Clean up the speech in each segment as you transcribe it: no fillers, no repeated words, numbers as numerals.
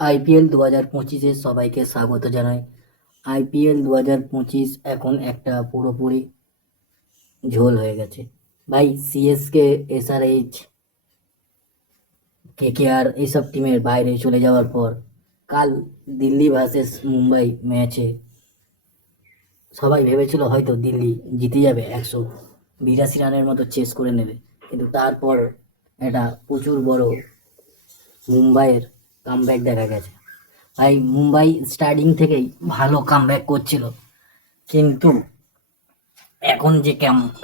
IPL 2025-এ সবাইকে স্বাগত জানাই। আইপিএল 2025 এখন একটা পুরোপুরি ঝোল হয়ে গেছে। ভাই সিএসকে, এসআরএইচ, কেকেআর এইসব টিমের বাইরে চলে যাওয়ার পর কাল দিল্লি ভার্সেস মুম্বাই ম্যাচে সবাই ভেবেছিল হয়তো দিল্লি জিতে যাবে, 182 রানের মতো চেস করে নেবে, কিন্তু তারপর একটা প্রচুর বড় মুম্বাইয়ের কামব্যাক দেখা গেছে। ভাই মুম্বাই স্টার্টিং থেকেই ভালো কামব্যাক করছিল, কিন্তু এখন যে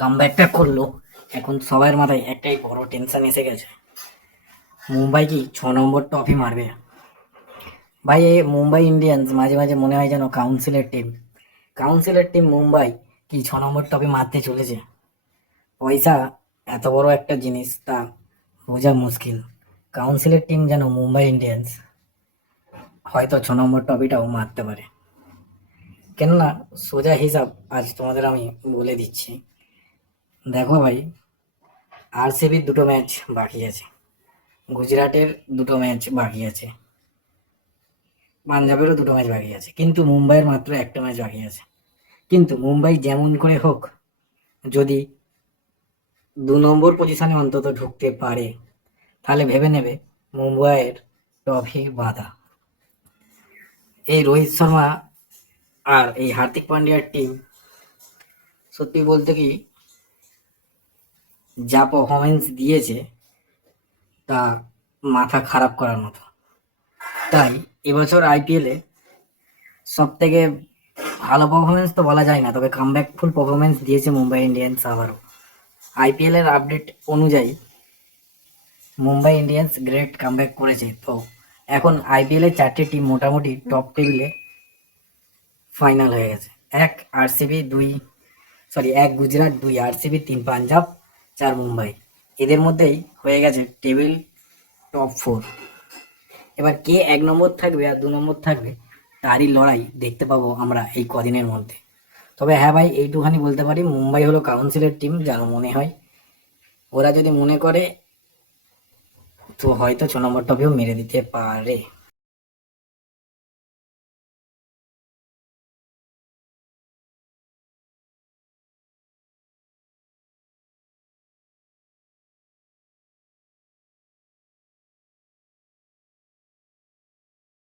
কামব্যাকটা করলো, এখন সবার মাথায় একটাই বড় টেনশন এসে গেছে, মুম্বাই কি 6 নম্বর ট্রফি মারবে? ভাই এই মুম্বাই ইন্ডিয়ান্স মাঝে মাঝে মনে হয় যেন কাউন্সিলের টিম মুম্বাই কি 6 নম্বর ট্রফি মারতে চলেছে? পয়সা এত বড় একটা জিনিস, তা বোঝা মুশকিল। কাউন্সিলের টিম যেন মুম্বাই ইন্ডিয়ান্স হয়তো 6 নম্বর ট্রফিটাও মারতে পারে। কেননা সোজা হিসাব আজ তোমাদের আমি বলে দিচ্ছি। দেখো ভাই, আরসিবির 2টো ম্যাচ বাকি আছে, গুজরাটের 2টো ম্যাচ বাকি আছে, পাঞ্জাবেরও 2টো ম্যাচ বাকি আছে, কিন্তু মুম্বাইয়ের মাত্র একটা ম্যাচ বাকি আছে। কিন্তু মুম্বাই যেমন করে হোক যদি 2 নম্বর পজিশনে অন্তত ঢুকতে পারে, তাহলে ভেবে নেবে মুম্বাইয়ের ট্রফি বাঁধা। এই রোহিত শর্মা আর এই হার্দিক পান্ডিয়ার টিম সত্যি বলতে কি যা পারফরমেন্স দিয়েছে তা মাথা খারাপ করার মতো। তাই এবছর আইপিএলে সব থেকে ভালো পারফরমেন্স তো বলা যায় না, তবে কামব্যাক ফুল পারফরমেন্স দিয়েছে মুম্বাই ইন্ডিয়ান্স। আবারও আইপিএল এর আপডেট অনুযায়ী মুম্বাই ইন্ডিয়ান্স গ্রেট কামব্যাক করেছে। তো এখন আইপিএল এর 4টে টিম মোটামুটি টপ টেবিলে ফাইনাল হয়ে গেছে। এক গুজরাট, 2 আরসিবি, 3 পাঞ্জাব, 4 মুম্বাই, এদের মধ্যেই হয়ে গেছে টেবিল টপ 4। এবার কে 1 নম্বর থাকবে আর 2 নম্বর থাকবে তারই লড়াই দেখতে পাবো আমরা এই কদিনের মধ্যে। তবে হ্যাঁ ভাই, এইটুখানি বলতে পারি, মুম্বাই হলো কাউন্সিলের টিম, যেন মনে হয় ওরা যদি মনে করে তো হয়তো 6 নম্বর টপেও মেরে দিতে পারে।